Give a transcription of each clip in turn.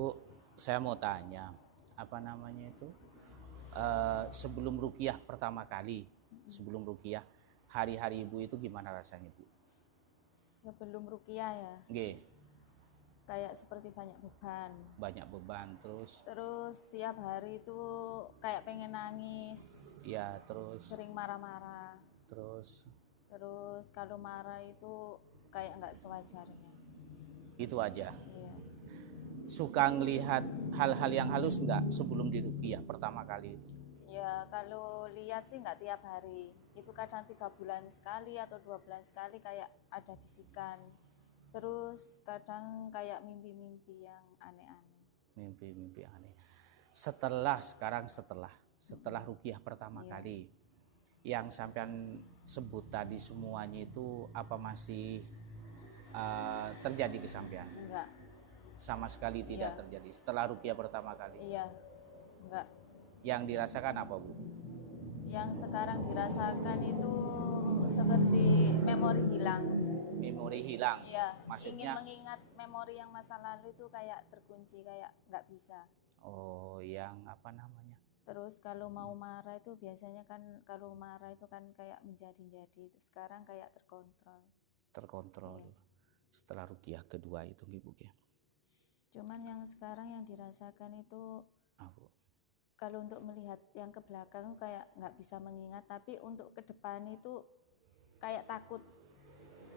Bu, saya mau tanya, apa namanya itu, sebelum ruqyah pertama kali, sebelum ruqyah, hari-hari ibu itu gimana rasanya, Bu? Sebelum ruqyah ya, Nggih, kayak seperti banyak beban. banyak beban terus, Terus tiap hari itu kayak pengen nangis, ya terus, sering marah-marah. terus, Terus kalau marah itu kayak nggak sewajarnya. itu aja. Iya. Suka ngelihat hal-hal yang halus nggak sebelum di ruqyah pertama kali itu? Ya kalau lihat sih nggak tiap hari. Itu kadang 3 bulan sekali atau 2 bulan sekali kayak ada bisikan. Terus kadang kayak mimpi-mimpi yang aneh-aneh. Mimpi-mimpi aneh. Setelah ruqyah pertama Iya. kali, yang sampean sebut tadi semuanya itu apa masih terjadi ke sampean? Enggak. Sama sekali tidak Iya. terjadi setelah ruqyah pertama kali. Iya. Enggak. Yang dirasakan apa, Bu? Yang sekarang dirasakan itu seperti memori hilang. Memori hilang. Iya, ingin Maksudnya, mengingat memori yang masa lalu itu kayak terkunci, kayak nggak bisa. oh, yang apa namanya? Terus kalau mau marah itu biasanya kan kalau marah itu kan kayak menjadi-jadi. Sekarang kayak terkontrol. Terkontrol. Iya. Setelah ruqyah kedua itu, Bu ya. Cuman yang sekarang yang dirasakan itu Ah, Bu. kalau untuk melihat yang ke belakang itu kayak nggak bisa mengingat, tapi untuk ke depan itu kayak takut.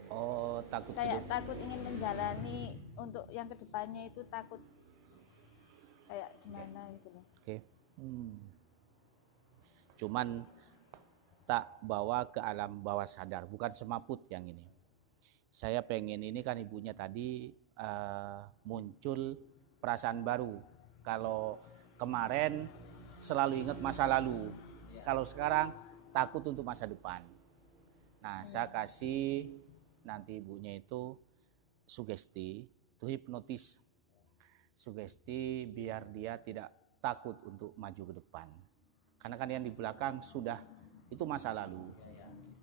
Oh, takut Kayak hidup. takut ingin menjalani untuk yang kedepannya itu takut kayak gimana gitu loh. Oke. Cuman tak bawa ke alam bawah sadar, bukan semaput yang ini. Saya pengen ini kan ibunya tadi muncul perasaan baru. Kalau kemarin selalu ingat masa lalu, kalau sekarang takut untuk masa depan. Nah, saya kasih nanti ibunya itu sugesti, itu hipnotis. Sugesti biar dia tidak takut untuk maju ke depan. Karena kan yang di belakang sudah itu masa lalu.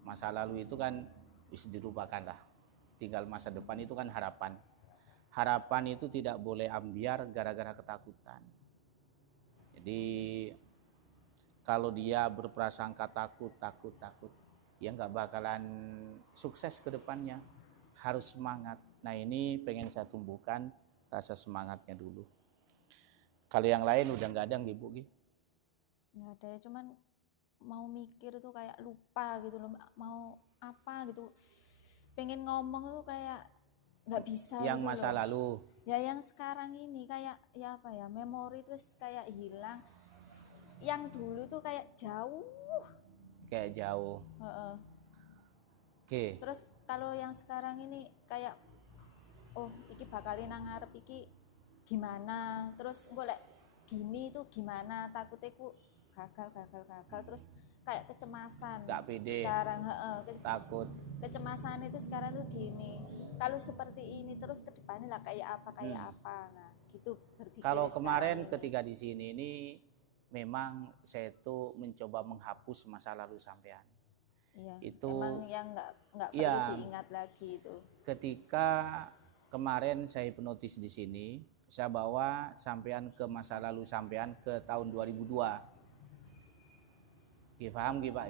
Masa lalu itu kan bisa dilupakan lah. Tinggal masa depan itu kan harapan. Harapan itu tidak boleh ambiar gara-gara ketakutan. Jadi kalau dia berprasangka takut, ya nggak bakalan sukses ke depannya. Harus semangat. Nah ini pengen saya tumbuhkan rasa semangatnya dulu. Kalau yang lain udah nggak ada Ibu gitu. Nggak ada ya, cuman mau mikir tuh kayak lupa gitu loh, mau apa gitu, pengen ngomong tuh kayak nggak bisa Yang gitu masa loh. lalu. Ya yang sekarang ini kayak ya apa ya, memori terus kayak hilang. Yang dulu tuh kayak jauh. Kayak jauh. Heeh. Oke. Terus kalau yang sekarang ini kayak oh iki bakalin nang ngarep iki gimana, terus boleh gini tuh gimana, takutnya ku gagal terus kayak kecemasan. Gak pede. Sekarang Takut. kecemasan itu sekarang tuh gini, kalau seperti ini terus ke depannya lah kayak apa. Nah gitu berpikir. Kalau kemarin sekarang. ketika di sini ini memang saya tuh mencoba menghapus masa lalu sampean. Iya, Itu emang yang nggak perlu ya, diingat lagi itu. ketika kemarin saya hipnotis di sini, saya bawa sampean ke masa lalu sampean ke tahun 2002. Paham Pak?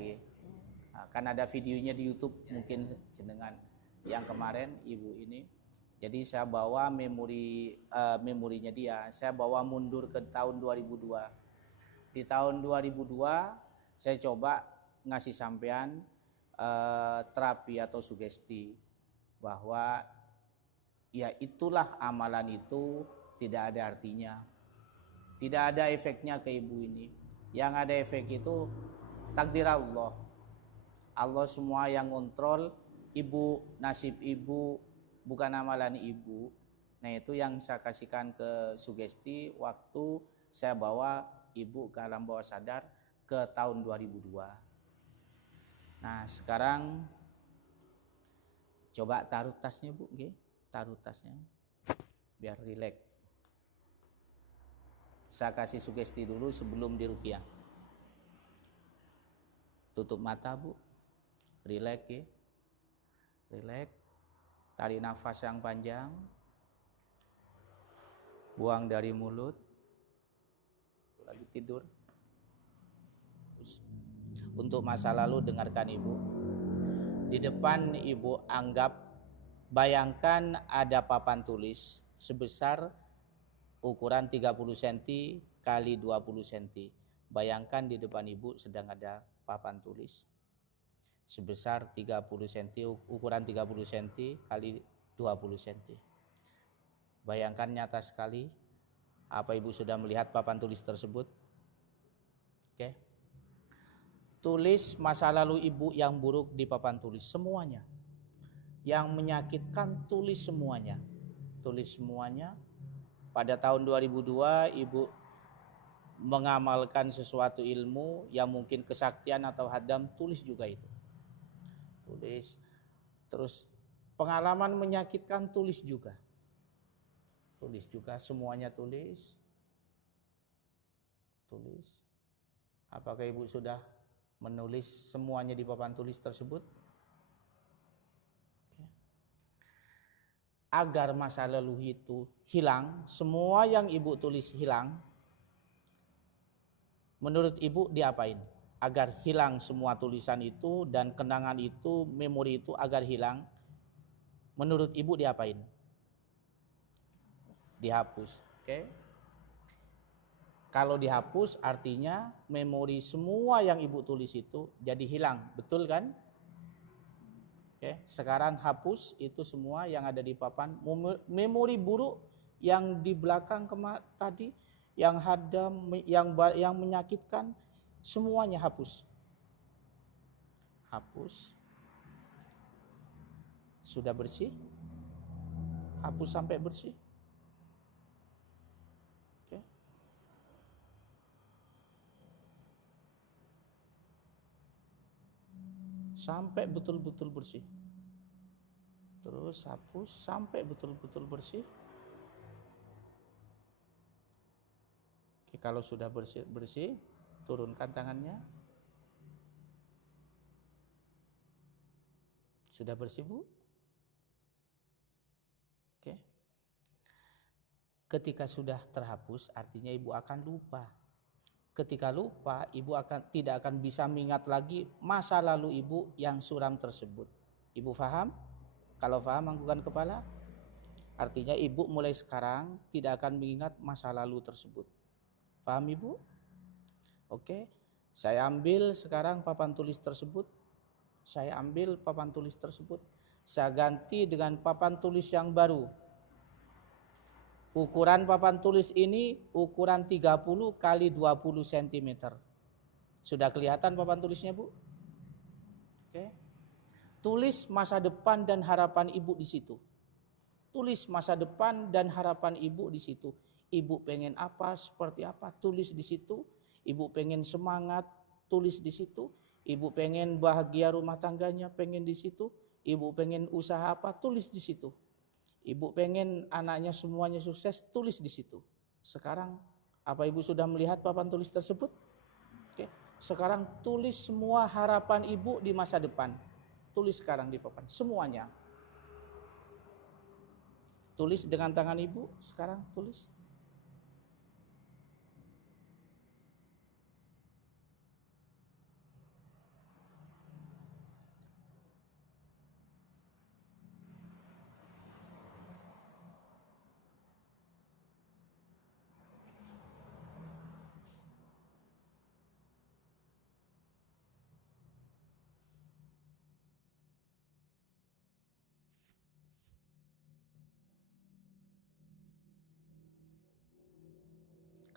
Nah, kan ada videonya di YouTube mungkin jenengan yang kemarin ibu ini. Jadi saya bawa memorinya dia, saya bawa mundur ke tahun 2002. Di tahun 2002 saya coba ngasih sampean terapi atau sugesti bahwa ya itulah amalan itu tidak ada artinya. Tidak ada efeknya ke ibu ini. Yang ada efek itu takdir Allah. Allah semua yang kontrol ibu, nasib ibu, bukan amalan ibu. Nah itu yang saya kasihkan ke sugesti waktu saya bawa ibu ke alam bawah sadar ke tahun 2002. Nah sekarang coba taruh tasnya Bu, taruh tasnya biar rileks. Saya kasih sugesti dulu sebelum diruqyah. Tutup mata Bu, rileks ya. Rileks, tarik nafas yang panjang, buang dari mulut. Lagi tidur. Untuk masa lalu dengarkan ibu. Di depan ibu anggap, bayangkan ada papan tulis sebesar ukuran 30 cm kali 20 cm. Bayangkan di depan ibu sedang ada papan tulis sebesar 30 cm, ukuran 30 cm kali 20 cm. Bayangkan nyata sekali. Apa ibu sudah melihat papan tulis tersebut? Oke. Tulis masa lalu ibu yang buruk di papan tulis semuanya. Yang menyakitkan tulis semuanya. Tulis semuanya. Pada tahun 2002 ibu mengamalkan sesuatu ilmu yang mungkin kesaktian atau hadam, tulis juga itu. Tulis. Terus pengalaman menyakitkan, tulis juga. Tulis juga, semuanya tulis. Tulis. Apakah ibu sudah menulis semuanya di papan tulis tersebut? Agar masa lalu itu hilang, semua yang ibu tulis hilang, menurut ibu diapain? Agar hilang semua tulisan itu dan kenangan itu, memori itu agar hilang, menurut ibu diapain? Dihapus. Oke. Kalau dihapus artinya memori semua yang ibu tulis itu jadi hilang, betul kan? Oke, sekarang hapus itu semua yang ada di papan. Memori buruk yang di belakang tadi, yang hadam, yang menyakitkan, semuanya hapus. Hapus. Sudah bersih? Hapus sampai bersih. Oke. Sampai betul-betul bersih. Terus hapus sampai betul-betul bersih. Oke, kalau sudah bersih, turunkan tangannya. Sudah bersih, Bu? Oke. Ketika sudah terhapus, artinya ibu akan lupa. Ketika lupa, ibu tidak akan bisa mengingat lagi masa lalu ibu yang suram tersebut. Ibu paham? Kalau paham, anggukan kepala. Artinya ibu mulai sekarang tidak akan mengingat masa lalu tersebut. Paham ibu? Oke. Saya ambil sekarang papan tulis tersebut. Saya ambil papan tulis tersebut. Saya ganti dengan papan tulis yang baru. Ukuran papan tulis ini ukuran 30 kali 20 cm. Sudah kelihatan papan tulisnya, Bu? Oke. Tulis masa depan dan harapan ibu di situ. Tulis masa depan dan harapan ibu di situ. Ibu pengen apa, seperti apa, tulis di situ. Ibu pengen semangat, tulis di situ. Ibu pengen bahagia rumah tangganya, pengen di situ. Ibu pengen usaha apa, tulis di situ. Ibu pengen anaknya semuanya sukses, tulis di situ. Sekarang, apa ibu sudah melihat papan tulis tersebut? Oke. Sekarang tulis semua harapan ibu di masa depan. Tulis sekarang di papan, semuanya. Tulis dengan tangan ibu, sekarang tulis.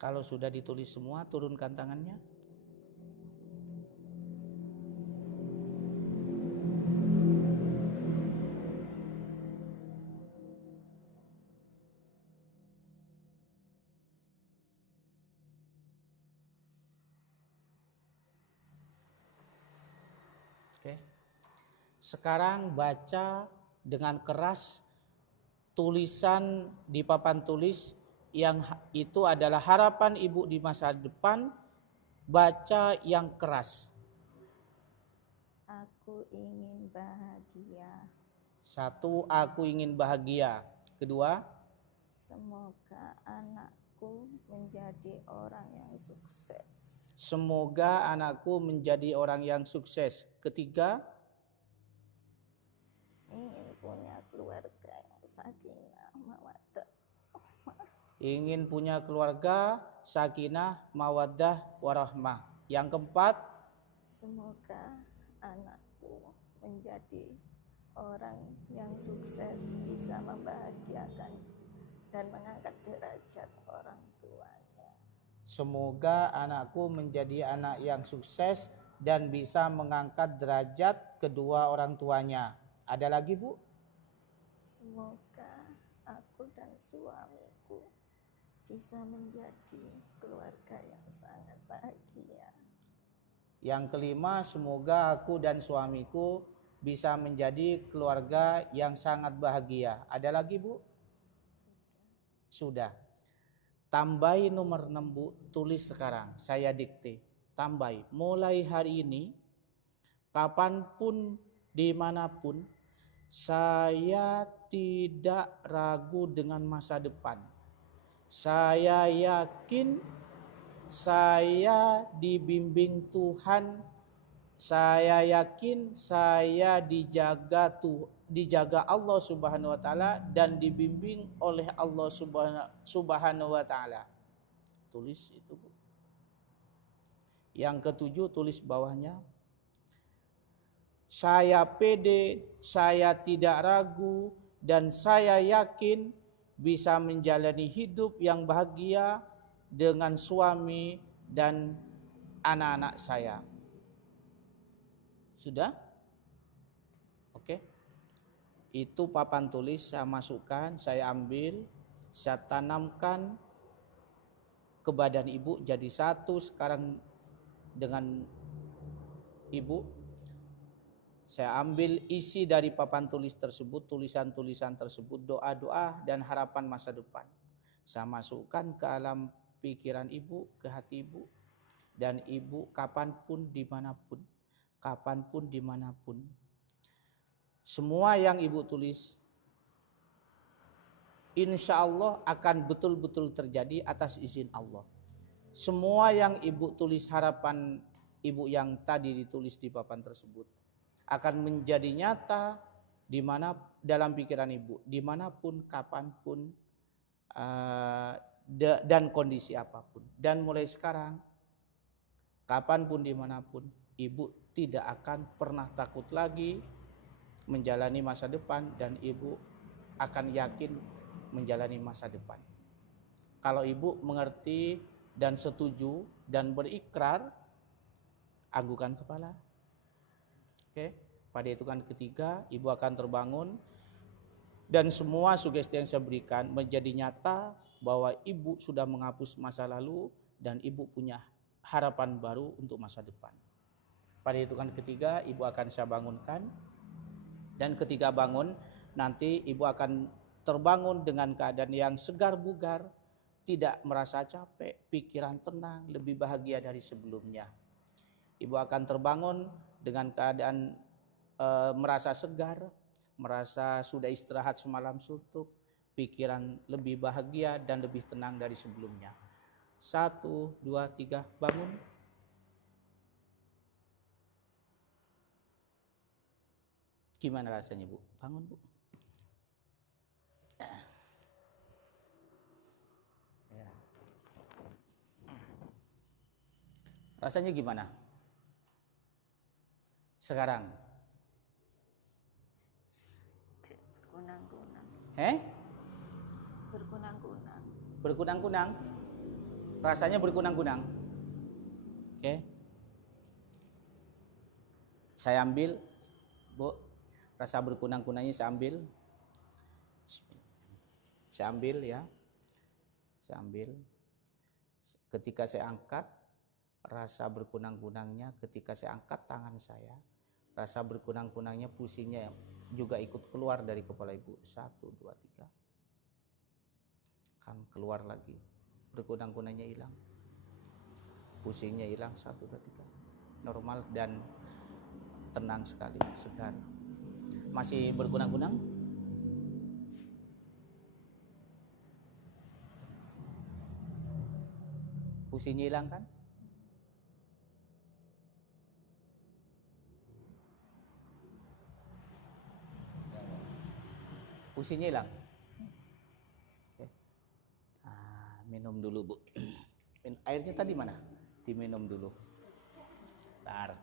Kalau sudah ditulis semua, turunkan tangannya. Oke. Sekarang baca dengan keras tulisan di papan tulis yang itu adalah harapan ibu di masa depan. Baca yang keras. Aku ingin bahagia. 1, aku ingin bahagia. 2, Semoga anakku menjadi orang yang sukses. Semoga anakku menjadi orang yang sukses. Ketiga, ingin punya keluarga yang sakinah mawaddah. ingin punya keluarga sakinah mawaddah warahmah. Yang keempat, semoga anakku menjadi orang yang sukses, bisa membahagiakan dan mengangkat derajat orang tuanya. semoga anakku menjadi anak yang sukses dan bisa mengangkat derajat kedua orang tuanya. Ada lagi, Bu? Semoga aku dan suamiku bisa menjadi keluarga yang sangat bahagia. Yang kelima, semoga aku dan suamiku bisa menjadi keluarga yang sangat bahagia. Ada lagi, Bu? Sudah. Tambahi nomor 6, Bu. Tulis sekarang. Saya dikte. Tambahi. Mulai hari ini, kapanpun, dimanapun, saya tidak ragu dengan masa depan. Saya yakin saya dibimbing Tuhan. Saya yakin saya dijaga Allah Subhanahu wa taala dan dibimbing oleh Allah Subhanahu wa taala. Tulis itu, Bu. Yang ketujuh, tulis bawahnya. Saya pede, saya tidak ragu, dan saya yakin bisa menjalani hidup yang bahagia dengan suami dan anak-anak saya. Sudah? Oke. Itu papan tulis saya masukkan, saya ambil, saya tanamkan ke badan ibu jadi satu sekarang dengan ibu. Saya ambil isi dari papan tulis tersebut, tulisan-tulisan tersebut, doa-doa dan harapan masa depan. Saya masukkan ke alam pikiran ibu, ke hati ibu. Dan ibu kapanpun, dimanapun, semua yang ibu tulis, insya Allah akan betul-betul terjadi atas izin Allah. Semua yang ibu tulis, harapan ibu yang tadi ditulis di papan tersebut, akan menjadi nyata dalam pikiran ibu, dimanapun, kapanpun, dan kondisi apapun. Dan mulai sekarang, kapanpun, dimanapun, ibu tidak akan pernah takut lagi menjalani masa depan, dan ibu akan yakin menjalani masa depan. Kalau ibu mengerti dan setuju dan berikrar, anggukan kepala. Oke, pada hitungan ketiga ibu akan terbangun dan semua sugesti yang saya berikan menjadi nyata bahwa ibu sudah menghapus masa lalu dan ibu punya harapan baru untuk masa depan. Pada hitungan ketiga ibu akan saya bangunkan, dan ketika bangun nanti ibu akan terbangun dengan keadaan yang segar bugar, tidak merasa capek, pikiran tenang, lebih bahagia dari sebelumnya. Ibu akan terbangun dengan keadaan merasa segar, merasa sudah istirahat semalam suntuk, pikiran lebih bahagia dan lebih tenang dari sebelumnya. 1, 2, 3, bangun. Gimana rasanya, Bu? Bangun, Bu. Ya. Rasanya gimana sekarang? Berkunang-kunang. Berkunang-kunang. Berkunang-kunang. Rasanya berkunang-kunang. Oke. Saya ambil, Bu. Rasa berkunang-kunangnya saya ambil. Saya ambil ya. Saya ambil. Ketika saya angkat, rasa berkunang-kunangnya ketika saya angkat tangan saya, rasa berkunang-kunangnya, pusingnya juga ikut keluar dari kepala ibu. 1, 2, 3. Kan keluar lagi. Berkunang-kunangnya hilang. Pusingnya hilang. 1, 2, 3. Normal dan tenang sekali, segar. Masih berkunang-kunang? Pusingnya hilang kan? Pusingnya hilang. Oke. Minum dulu Bu. Airnya tadi mana? Diminum dulu. Bentar.